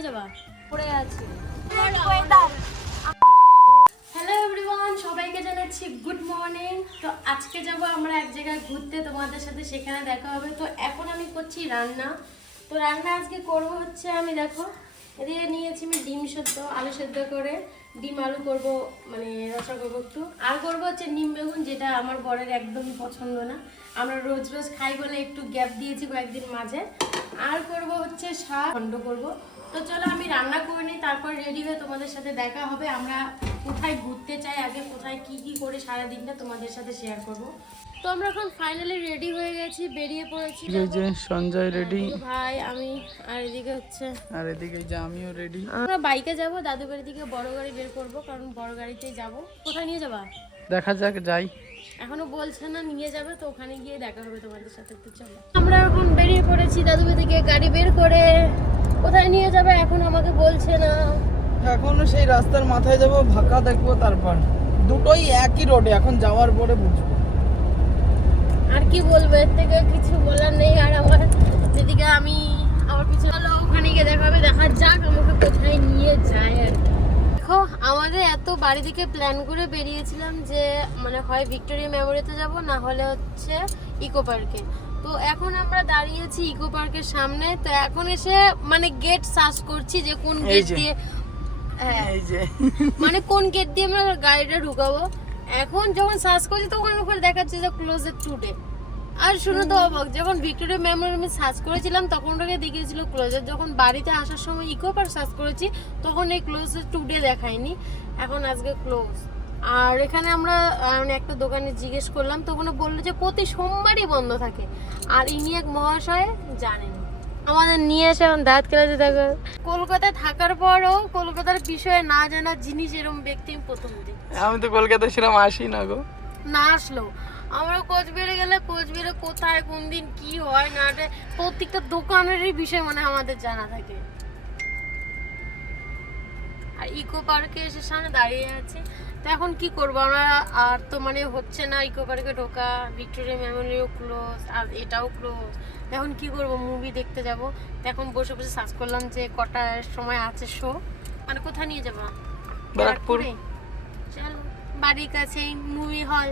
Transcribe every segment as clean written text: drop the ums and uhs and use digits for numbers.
নিয়ে যাবা? পড়ে আছি। হ্যালো এভরিওয়ান, সবাইকে জানাচ্ছি গুড মর্নিং। তো আজকে যাব আমরা এক জায়গায় ঘুরতে, তোমাদের সাথে সেখানে দেখা হবে। তো এখন আমি করছি রান্না। তো রান্না আজকে করব হচ্ছে, আমি দেখো এদিকে নিয়েছি আমি ডিম সেদ্ধ, আলু সেদ্ধ করে ডিম আলু করব, মানে রসা করবো একটু। আর করবো হচ্ছে নিম বেগুন, যেটা আমার বরের একদমই পছন্দ না, আমরা রোজ রোজ খাই বলে একটু গ্যাপ দিয়েছি কয়েকদিন মাঝে। আর করব হচ্ছে শাক ঘন্ট করব। তো চলো আমি রান্না করে নিই, তারপর রেডি হয়ে তোমাদের সাথে দেখা হবে। আমরা কোথায় ঘুরতে চাই, আগে কোথায় কি কি করে সারা দিনটা তোমাদের সাথে শেয়ার করব। তো আমরা এখন ফাইনালি রেডি হয়ে গেছি, বেরিয়ে পড়েছি। এই যে সঞ্জয় রেডি, ভাই আমি, আর এদিকে হচ্ছে, আর এদিকে যে আমিও রেডি। আমরা বাইকে যাব, দাদু বাড়ি থেকে বড় গাড়ি বের করব, কারণ বড় গাড়িতেই যাব। কোথায় নিয়ে যাবা? দেখা যাক, যাই। এখনো বলছে না নিয়ে যাবে, তো ওখানে গিয়ে দেখা হবে তোমাদের সাথে। একটু চলো, আমরা এখন বেরিয়ে পড়েছি দাদু বাড়ি থেকে গাড়ি বের করে। কোথায় নিয়ে যাবে এখন আমাকে বলছে না। এখনো সেই রাস্তার মাথায় যাব, ফাঁকা দেখবো, তারপর দুটোই একই রোডে, এখন যাওয়ার পরে বুঝবো। আর কি বলবো, এর থেকে কিছু বলার নেই। আর আমার যেদিকে আমি, আমার পিছনে হলো, ওখানে গিয়ে দেখা হবে, দেখা যাক আমাকে কোথায় নিয়ে যায়। আর দেখো আমাদের এত বাড়ি থেকে প্ল্যান করে বেরিয়েছিলাম যে মানে হয় ভিক্টোরিয়া মেমোরিয়াতে যাব, না হলে হচ্ছে ইকো পার্কে। তো এখন আমরা দাঁড়িয়েছি ইকো পার্কের সামনে। তো এখন এসে মানে গেট সার্চ করছি যে কোন গেট দিয়ে, হ্যাঁ এই যে মানে কোন গেট দিয়ে আমরা গাড়িটা ঢুকাবো। এখন যখন সার্চ করছি তখন ওখানে দেখাচ্ছে যে ক্লোজেড টুডে। আর শুনে তো অবাক, যখন ভিক্টোরিয়া মেমোরিয়াল আমি সার্চ করেছিলাম তখন ওটাকে দেখিয়েছিল ক্লোজেড, যখন বাড়িতে আসার সময় ইকো পার্ক সার্চ করেছি তখন এই ক্লোজেড টুডে দেখায়নি, এখন আজকে ক্লোজ। আর এখানে আমরা মানে একটা দোকানে জিজ্ঞেস করলাম, তো ওখানে বললো যে প্রতি সোমবারই বন্ধ থাকে। আর ইনি এক মহাশয় জানেন, আমাদের নিয়ে এসে এখন দাঁত কেলাতে দেখো। কলকাতায় থাকার পরও কলকাতার বিষয়ে না জানা জিনিস এরকম ব্যক্তি আমি প্রথম দিই। আমি তো কলকাতায় সেরকম আসি না গো। না আসলো, আমরা কোচবিহারে গেলে কোচবিহারে কোথায় কোন দিন কি হয় না, প্রত্যেকটা দোকানেরই বিষয় মানে আমাদের জানা থাকে। আর ইকো পার্কে এসে সামনে দাঁড়িয়ে আছে। তো এখন কি করবো আমরা, আর তো মানে হচ্ছে না ইকো পার্কে ঢোকা, ভিক্টোরিয়া মেমোরিয়াল ক্লোজ, আর এটাও ক্লোজ। এখন কি করব, মুভি দেখতে যাব। তো এখন বসে বসে সার্চ করলাম যে কটার সময় আছে শো, মানে কোথায় নিয়ে যাবো, ব্যারাকপুরে। চলো, বাড়ির কাছেই মুভি হল,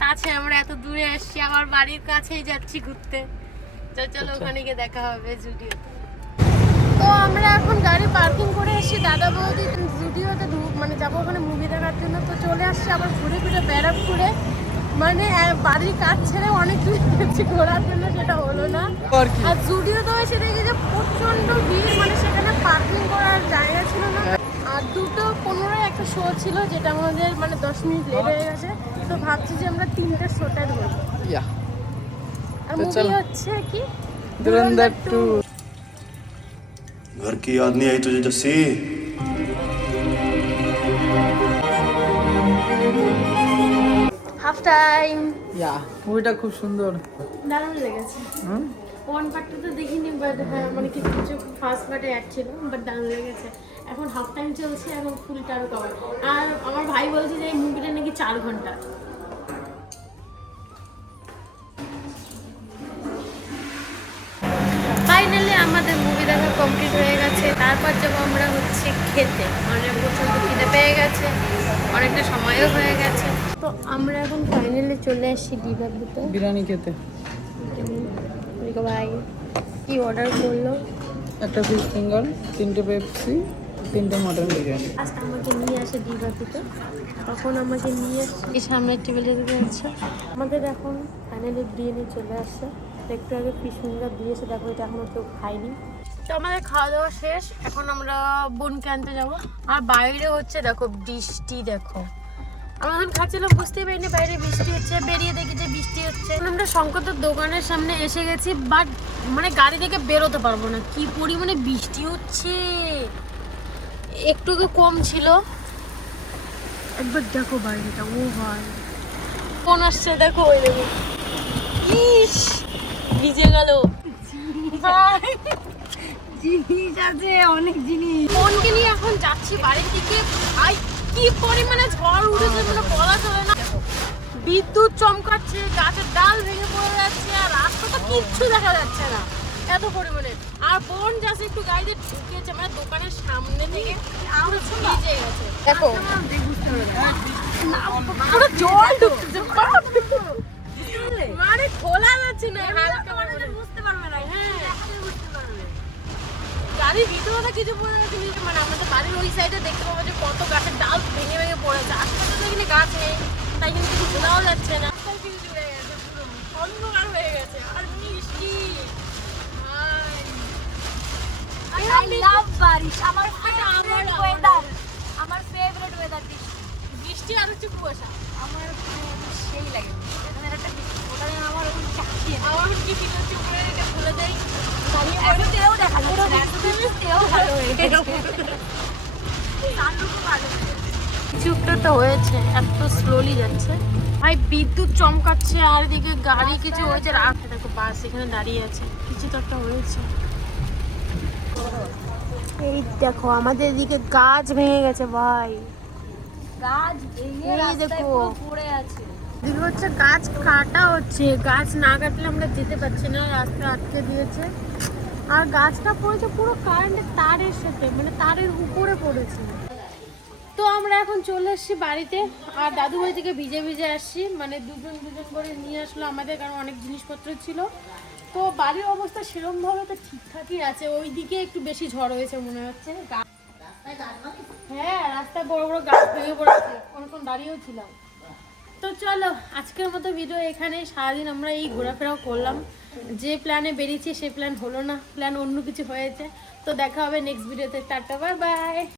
তাছে আমরা এত দূরে আসছি, আমার বাড়ির কাছেই যাচ্ছি ঘুরতে। তো চলো ওখানে গিয়ে দেখা হবে জুডিওতে। তো আমরা এখন গাড়ি পার্কিং করে এসেছি দাদা বৌদি জুডিওতে, মানে যাবো ওখানে মুভি দেখার জন্য। তো চলে আসছি আবার ঘুরে ফিরে ব্যারাকপুরে, মানে বাড়ির কাজ ছেড়ে অনেক দূর গেছি ঘোরার জন্য, সেটা হলো না। আর জুডিওতে এসে দেখি যে প্রচন্ড ভিড়, মানে সেখানে পার্কিং করার জায়গা ছিল না। আর 2:15 একটা শো ছিল, যেটা আমাদের মানে 10 মিনিট লেট হয়ে গেছে। তো ভাবছি যে আমরা 3টে শোটা ধরবো। আর মুভি হচ্ছে কি ধুরন্ধর 2। घर की याद नहीं आई तुझे जस्सी? Half time. মুভিটা খুব সুন্দর, দারুণ লেগেছে। ওয়ান পার্টটা তো দেখিনি, বাট হ্যাঁ মানে কিছু কিছু ফার্স্ট পার্টে অ্যাড ছিল, বাট দারুণ লেগেছে। এখন হাফ টাইম চলছে, এখন ফুলটা আরও কভার। আর আমার ভাই বলছে যে এই মুভিটা নাকি 4 ঘন্টা। ফাইনালি আমাদের মুভি দেখা কমপ্লিট হয়ে গেছে। তারপর যাবো আমরা হচ্ছে খেতে, মানে প্রচণ্ড খিদে পেয়ে গেছে, অনেকটা সময়ও হয়ে গেছে। তো আমরা এখন ফাইনালি চলে আসছি ডিবার দিতে, বিরিয়ানি খেতে। ভাই কি অর্ডার করলো? একটা ফিশ ফিঙ্গার, 3টে পেপসি, 3টে মটন বিরিয়ানি। আজকে আমাকে নিয়ে আসে ডিবার দিতে, তখন আমাকে নিয়ে এই সামনের টেবিলে দিতে হচ্ছে। আমাদের এখন ফাইনালি বিরিয়ানি চলে আসছে। একটু আগে ফিশ ফিঙ্গার দিয়েছে, দেখো এটা এখনো কেউ খাইনি। তো আমাদের খাওয়া দাওয়া শেষ, এখন আমরা বোনকে আনতে যাবো। আর বাইরে হচ্ছে দেখো বৃষ্টি, দেখো আমরা যখন খাচ্ছিলাম বুঝতেই পারিনি বাইরে বৃষ্টি হচ্ছে, বেরিয়ে দেখি যে বৃষ্টি হচ্ছে। আমরা শঙ্করের দোকানের সামনে এসে গেছি, বাট মানে গাড়ি থেকে বেরোতে পারবো না, কি পরিমাণে বৃষ্টি হচ্ছে। একটু কম ছিল, একবার দেখো বাইরেটা, ও ভাই ফোন আসছে দেখো, ওই দেখো, ইস ভিজে গেল। জিনিস আছে, অনেক জিনিস। ফোনকে নিয়ে এখন যাচ্ছি বাড়ির দিকে। ভাই কি পরিমাণে ঝড় উঠেছে মানে বলা চলে না। বিদ্যুৎ চমকাচ্ছে, গাছের ডাল ভেঙে পড়ে যাচ্ছে, আর রাস্তাটা কিচ্ছু দেখা যাচ্ছে না। এত পরিমাণে। আর বোন জাস্ট একটু গাড়িতে ঢুকেছে মানে দোকানের সামনে থেকে পুরো ভিজে গেছে। দেখো পুরো জল ঢুকছে মানে খোলা যাচ্ছে না, হালকা বুঝতে পারবে না। হ্যাঁ গাড়ির ভিতরে কিছু পড়ে গেছে, মানে আমাদের বাড়ির ওই সাইডে দেখতে পাবো যে কত গাছের ডাল ভেঙে ভেঙে পড়েছে। আশপাশে তো এখানে গাছ নেই, তাই কিন্তু কিছু বোঝাও যাচ্ছে না। অন্ধকার হয়ে গেছে আর বৃষ্টি। বৃষ্টি আর হচ্ছে কুয়াশা আমার সেই লাগে। আমার কি ফিল হচ্ছে উপরে এটা খুলে দেয় কিছুটা তো হয়েছে, এত স্লোলি যাচ্ছে ভাই, বিদ্যুৎ চমকাচ্ছে আর এদিকে গাড়ি কিছু হয়েছে। রাস্তা দেখো বাস এখানে দাঁড়িয়ে আছে, কিছু তো একটা হয়েছে। এই দেখো আমাদের এদিকে গাছ ভেঙে গেছে ভাই, গাছ ভেঙে রাস্তায় পুরো পড়ে আছে। এদিকে হচ্ছে গাছ কাটা হচ্ছে, গাছ না কাটলে আমরা যেতে পারছি না, রাস্তা আটকে দিয়েছে। আর গাছটা পড়েছে পুরো কারেন্টের তারের সাথে, মানে তারের উপরে পড়েছে। তো আমরা এখন চলে এসেছি বাড়িতে, আর দাদু ভাই থেকে ভিজে ভিজে আসছি, মানে দুজন দুজন করে নিয়ে আসলো আমাদের, কারণ অনেক জিনিসপত্র ছিল। তো বাড়ির অবস্থা সেরকমভাবে তো ঠিকঠাকই আছে, ওইদিকে একটু বেশি ঝড় হয়েছে মনে হচ্ছে। হ্যাঁ রাস্তায় বড় বড় গাছ ভেঙে পড়েছে, অনেকক্ষণ দাঁড়িয়েও ছিলাম। তো চলো আজকের মতো ভিডিও এখানে। সারাদিন আমরা এই ঘোরাফেরাও করলাম, যে প্ল্যানে বেরিয়েছি সে প্ল্যান হলো না, প্ল্যান অন্য কিছু হয়েছে। তো দেখা হবে নেক্সট ভিডিওতে। Tata bye bye.